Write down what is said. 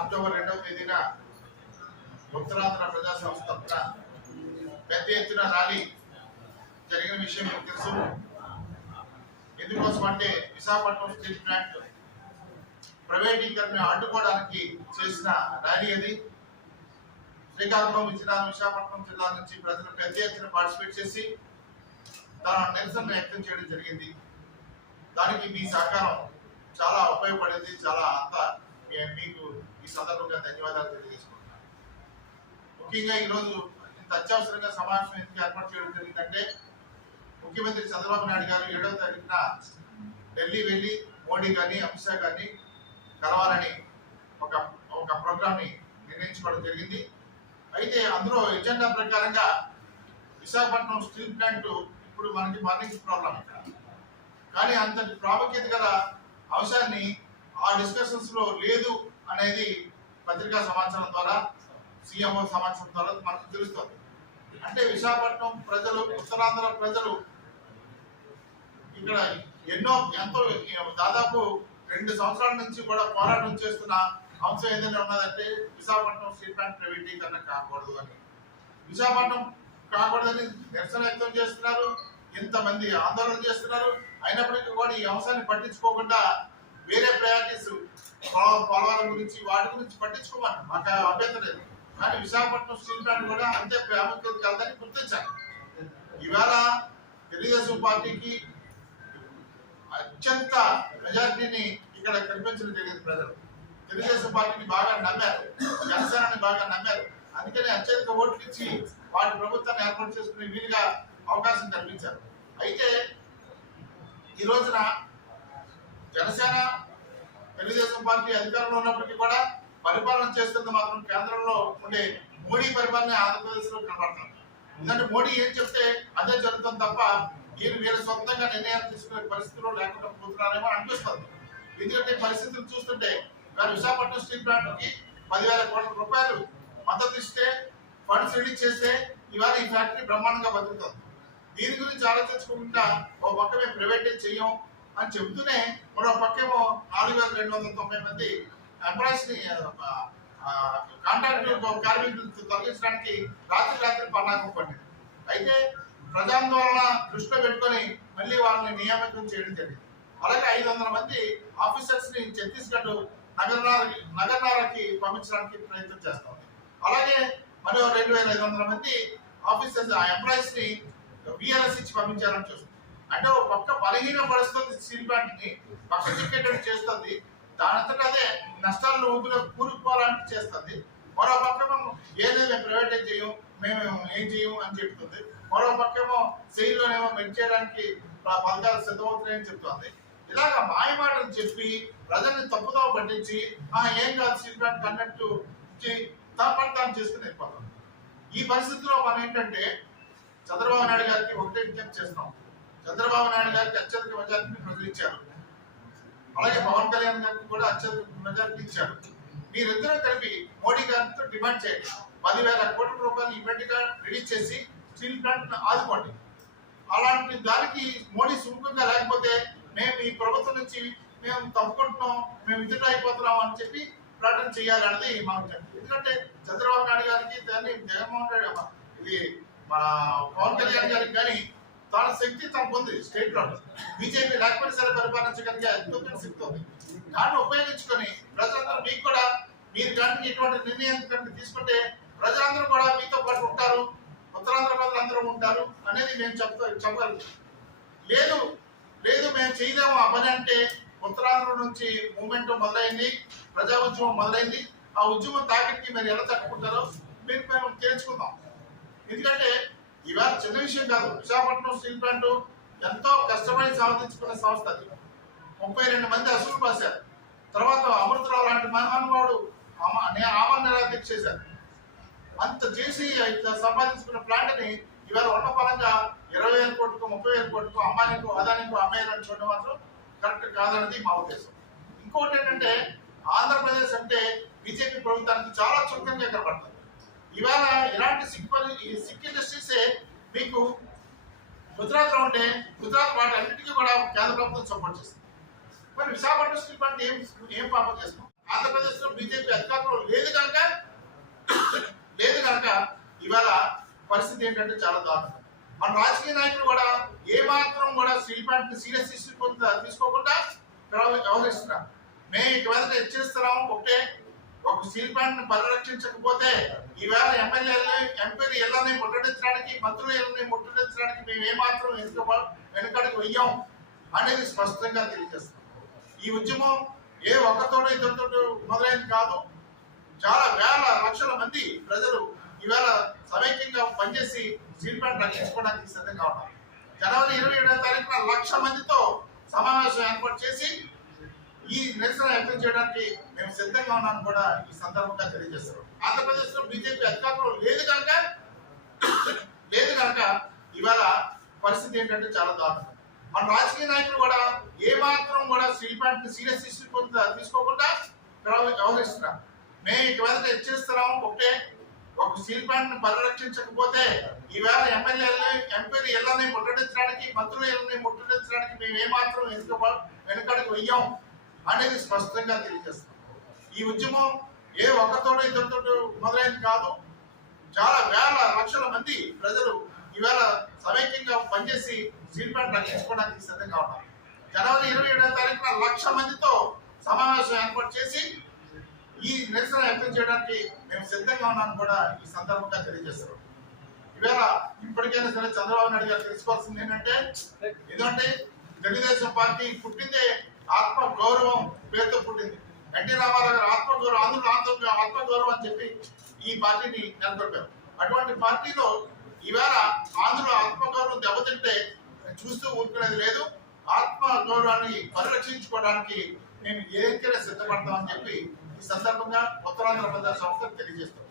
October 2వ తేదీన ఉత్తరాంధ్ర ప్రజా సంస్థ పెద్ద ఎత్తున ర్యాలీ జరిగిన విషయం మీకు తెలుసు. ఎందుకోసం అంటే విశాఖపట్నం స్టీల్ ప్లాంట్ ప్రైవేటీకరణ అడ్డుకోవడానికి చేసిన ర్యాలీ అది. శ్రీకాకుళం, విజయనగరం, విశాఖపట్నం జిల్లా నుంచి ప్రజలు పెద్ద ఎత్తున పార్టిసిపేట్ చేసి తన నిరసన వ్యక్తం చేయడం జరిగింది. దానికి మీ సహకారం చాలా ఉపయోగపడింది. చాలా అంతా మీకు ఈ సందర్భంగా ధన్యవాదాలు తెలియజేసుకుంటున్నాను. ముఖ్యంగా ఈరోజు ఇంత అత్యవసరంగా సమావేశం ఎందుకు ఏర్పాటు చేయడం జరిగిందంటే, ముఖ్యమంత్రి చంద్రబాబు నాయుడు గారు 7వ తారీఖున ఢిల్లీ వెళ్ళి మోడీ గారిని, అమిత్ షా గారిని కలవాలని ఒక ప్రోగ్రామ్ ని నిర్ణయించుకోవడం జరిగింది. అయితే అందులో ఎజెండా ప్రకారంగా విశాఖపట్నం స్టీల్ ప్లాంట్ ఇప్పుడు మనకి మార్నింగ్ ప్రాబ్లం ఇక్కడ, కానీ అంతటి ప్రాముఖ్యత గల అంశాన్ని ఆ డిస్కషన్స్ లో లేదు అనేది పత్రికా సమాచారం ద్వారా, సీఎంఓ సమాచారం ద్వారా మనకు తెలుస్తుంది. అంటే విశాఖపట్నం ప్రజలు, ఉత్తరాంధ్ర ప్రజలు ఇక్కడ ఎంతో దాదాపు 2 సంవత్సరాల నుంచి కూడా పోరాటం చేస్తున్న అంశం ఏదైనా ఉన్నదంటే విశాఖపట్నం స్టీల్ ప్లాంట్ ప్రైవేటీకరణ కాకూడదు అని. విశాఖపట్నం కాకూడదని నిరసన వ్యక్తం చేస్తున్నారు, ఇంతమంది ఆందోళన చేస్తున్నారు. అయినప్పటికీ కూడా ఈ అంశాన్ని పట్టించుకోకుండా వేరే ప్రయారిటీస్, పోలవరం గురించి, వాటి గురించి పట్టించుకోమని మాకు అభ్యంతరం లేదు. కానీ విశాఖపట్నం స్టీల్ ప్లాంట్ కూడా అంతే ప్రాముఖ్యత కలదని గుర్తించాలి. ఇవాళ తెలుగుదేశం పార్టీకి అత్యంత మెజారిటీని ఇక్కడ కనిపించడం జరిగింది. ప్రజలు తెలుగుదేశం పార్టీని బాగా నమ్మారు, జనసేనని బాగా నమ్మారు. అందుకని అత్యధిక ఓట్లు ఇచ్చి వాటి ప్రభుత్వాన్ని ఏర్పాటు చేసుకునే వీలుగా అవకాశం కల్పించారు. అయితే ఈ రోజున జనసేన, తెలుగుదేశం పార్టీ అధికారంలో ఉన్నప్పటికీ కూడా పరిపాలన చేస్తుంది మాత్రం కేంద్రంలో ఉండే మోడీ పరిపాలన ఆంధ్రప్రదేశ్ లో కనబడుతుంది. ఎందుకంటే మోడీ ఏం చెప్తే అదే జరుగుతుంది తప్ప వీరు సొంతంగా నిర్ణయాలు తీసుకునే పరిస్థితుల్లో లేకుండా పోతున్నారేమో అనిపిస్తుంది. ఎందుకంటే పరిస్థితులు చూస్తుంటే వారు విశాఖపట్నం స్టీల్ ప్లాంట్ కి 10,000 కోట్ల రూపాయలు మద్దతు ఇస్తే, ఫండ్స్ రిలీజ్ చేస్తే ఇవాళ ఈ ఫ్యాక్టరీ బ్రహ్మాండంగా బతుకుతుంది. దీని గురించి ఆలోచించుకుంటా ఓ పక్క మేము ప్రైవేటైజ్ చెయ్యం అని చెబుతూనే మరో పక్కేమో 4,290 మంది ఎంప్లాయీస్ ని, కాంట్రాక్ట్ కార్మికులు తొలగించడానికి రాత్రి పన్నాగం పడింది. అయితే ప్రజాందోళన దృష్టిలో పెట్టుకొని మళ్ళీ వాళ్ళని నియామకం చేయడం జరిగింది. అలాగే 500 మంది ఆఫీసర్స్ ని ఛత్తీస్గఢ్ నగరాలకి పంపించడానికి ప్రయత్నం చేస్తుంది. అలాగే మరో 2,500 మంది ఆఫీసర్స్, ఎంప్లాయీస్ ని విఆర్ఎస్ ఇచ్చి పంపించాలని చూస్తుంది. అంటే ఒక పక్క బలహీన పరుస్తుంది స్టీల్ ప్లాంట్ ని, పక్క చిక్కేటట్టు చేస్తుంది. దానంతటా అదే నష్టాలను ఊపిలో కూరుకుపోవాలని చేస్తుంది. మరో పక్కమో ఏదో మేము ప్రైవేటైజ్ చేయం, మేము ఏం చేయం అని చెప్తుంది. మరో పక్కేమో సెయిల్లోనేమో మెట్ చేయడానికి పథకాలు సిద్ధమవుతున్నాయని చెప్తుంది. ఇలాగ మాయ మాటలు చెప్పి ప్రజల్ని తప్పుదోవ పట్టించి ఏం కాదు స్టీల్ ప్లాంట్ అన్నట్టు తాను చేసుకుని వెళ్ళిపోతాం. ఈ పరిస్థితిలో మనం ఏంటంటే చంద్రబాబు నాయుడు గారికి ఒకటే విజ్ఞప్తి చేస్తాం. చంద్రబాబు నాయుడు గారికి అత్యధిక మెజారిటీని ప్రజలు ఇచ్చారు. అలాగే పవన్ కళ్యాణ్ గారికి కూడా అత్యధిక మెజారిటీ ఇచ్చారు. మీరిద్దరూ కలిపి మోడీ గారితో డిమాండ్ చేయండి, 10,000 కోట్ల రూపాయలు ఇమీడియట్ గా రిలీజ్ చేసి స్టీల్ ప్లాంట్ ఆదుకోండి. అలాంటి దానికి మోడీ సుముఖంగా లేకపోతే మేము ఈ ప్రభుత్వం నుంచి మేము తప్పుకుంటున్నాం, మేము విత్డ్రా అయిపోతున్నాం అని చెప్పి ప్రకటన చేయాలన్నది మా ఉద్దేశం. ఎందుకంటే చంద్రబాబు నాయుడు గారికి దాన్ని జగన్మోహన్ రెడ్డి, ఇది మన పవన్ కళ్యాణ్ గారికి కానీ తన శక్తి తనకు ఉంది. స్టేట్ లో బీజేపీ లేకపోతే సరే పరిపాలించగలిగే అద్భుతమైన శక్తి ఉంది. దాన్ని ఉపయోగించుకొని ప్రజలందరూ మీకు కూడా, మీరు కానీ ఇటువంటి నిర్ణయం కనుక తీసుకుంటే ప్రజలందరూ కూడా మీతో పాటు ఉంటారు, ఉత్తరాంధ్ర ప్రజలందరూ ఉంటారు అనేది మేము చెప్పగలుగుతాం. లేదు మేము చేయలేము ఆ పని అంటే ఉత్తరాంధ్ర నుంచి మూవ్మెంట్ మొదలైంది, ప్రజా ఉద్యమం మొదలైంది. ఆ ఉద్యమం తాకిడికి మీరు ఎలా తట్టుకుంటారో మేము తేల్చుకుందాం. ఎందుకంటే ఇవాళ చిన్న విషయం కాదు. విశాఖపట్నం స్టీల్ ప్లాంట్ ఎంతో కష్టపడి సాధించుకున్న సంస్థ అది. 32 మంది అసలు పాశారు. తర్వాత అమృతరావు లాంటి మహానుభావుడు ఆమరణ నిరాదీక్ష చేశారు. అంత చేసి సంపాదించుకున్న ప్లాంట్ ని ఇవాళ ఉన్న పరంగా 20,000 కోట్లకు, 30,000 కోట్లకు, అంబానీకు, అదానికి అమ్మేయాలని చూడడం మాత్రం కరెక్ట్ కాదన్నది మా ఉద్దేశం. ఇంకోటి ఏంటంటే ఆంధ్రప్రదేశ్ అంటే బీజేపీ ప్రభుత్వానికి చాలా చురుకంగా కనబడుతుంది. ఇవాళ ఇలాంటి సిక్ ఇండస్ట్రీసే మీకు గుజరాత్ లో ఉంటే గుజరాత్ వాటి అన్నిటికీ కూడా కేంద్ర ప్రభుత్వం సపోర్ట్ చేస్తుంది. మరి విశాఖపట్నం స్టీల్ ప్లాంట్ ఏం పాపం చేస్తాం? ఆంధ్రప్రదేశ్ లో బీజేపీ అధికారంలో లేదు కనుక ఇవాళ పరిస్థితి ఏంటంటే చాలా దారుణం. మన రాజకీయ నాయకులు కూడా ఏ మాత్రం కూడా స్టీల్ ప్లాంట్ సీరియస్ తీసుకోకుండా వ్యవహరిస్తున్నారు. మేము ఇక మీద హెచ్చరిస్తున్నాము. ఒక స్టీల్ ప్లాంట్ ని పరిరక్షించకపోతే ఈవేళ ఎంపీలు ఇళ్ళని ముట్టడించడానికి, మంత్రులు ఇళ్ళని ముట్టడించడానికి మేము ఏమాత్రం వెనుకడికి వెయ్యాం అనేది స్పష్టంగా తెలియజేస్తాం. ఈ ఉద్యమం ఏ ఒక్కరితోటో ఇద్దరితో మొదలైంది కాదు. చాలా వేల లక్షల మంది ప్రజలు ఈవేళ సమైక్యంగా పనిచేసి స్టీల్ ప్లాంట్ రక్షించుకోవడానికి సిద్ధంగా ఉన్నారు. జనవరి 27వ తారీఖున 1,00,000 మందితో సమావేశం ఏర్పాటు చేసి ఈ నిరసన వ్యక్తం చేయడానికి మేము సిద్ధంగా ఉన్నామని కూడా ఈ సందర్భంగా తెలియజేస్తారు. ఆంధ్రప్రదేశ్ లో బీజేపీ అధికారంలో లేదు కనుక ఇవాళ పరిస్థితి ఏంటంటే చాలా దారుణం. మన రాజకీయ నాయకులు కూడా ఏ మాత్రం కూడా స్టీల్ ప్లాంట్ ని సీరియస్ తీసుకోకుండా వ్యవహరిస్తున్నారు. మేము ఇక మీద హెచ్చరిస్తున్నాము. ఒక స్టీల్ ప్లాంట్ ని పరిరక్షించకపోతే ఈవేళ ఎంపీలు ఇళ్ళని ముట్టడించడానికి, మంత్రులు ఇళ్ళని ముట్టడించడానికి మేము ఏమాత్రం వెనుకడికి వెయ్యాం అనేది స్పష్టంగా తెలియజేస్తాం. ఈ ఉద్యమం ఏ ఒక్కరితోటో ఇద్దరితో మొదలైంది కాదు. చాలా వేల లక్షల మంది ప్రజలు ఈవేళ సమైక్యంగా పనిచేసి స్టీల్ ప్లాంట్ రక్షించుకోవడానికి సిద్ధంగా ఉన్నారు. జనవరి 27వ తారీఖున 1,00,000 మందితో సమావేశం ఏర్పాటు చేసి ఈ నిరసన వ్యక్తం చేయడానికి మేము సిద్ధంగా ఉన్నామని కూడా ఈ సందర్భంగా తెలియజేస్తారు. ఈవేళ ఇప్పటికైనా సరే చంద్రబాబు నాయుడు గారు తెలుసుకోవాల్సింది ఏంటంటే, ఎందుకంటే తెలుగుదేశం పార్టీ పుట్టిందే ఆత్మ గౌరవం పేరుతో పుట్టింది. ఎన్టీ రామారావు గారు ఆత్మగౌరవం, ఆంధ్రుల ఆత్మగౌరవం అని చెప్పి ఈ పార్టీని నెలకొల్పారు. అటువంటి పార్టీలో ఈవేళ ఆంధ్రుల ఆత్మగౌరవం దెబ్బతింటే చూస్తూ ఊరుకునేది లేదు. ఆత్మగౌరవాన్ని పరిరక్షించుకోవడానికి మేము ఏదైతే సిద్ధపడతామని చెప్పి ఈ సందర్భంగా ఉత్తరాంధ్ర ప్రజా సంస్థ తెలియజేస్తాం.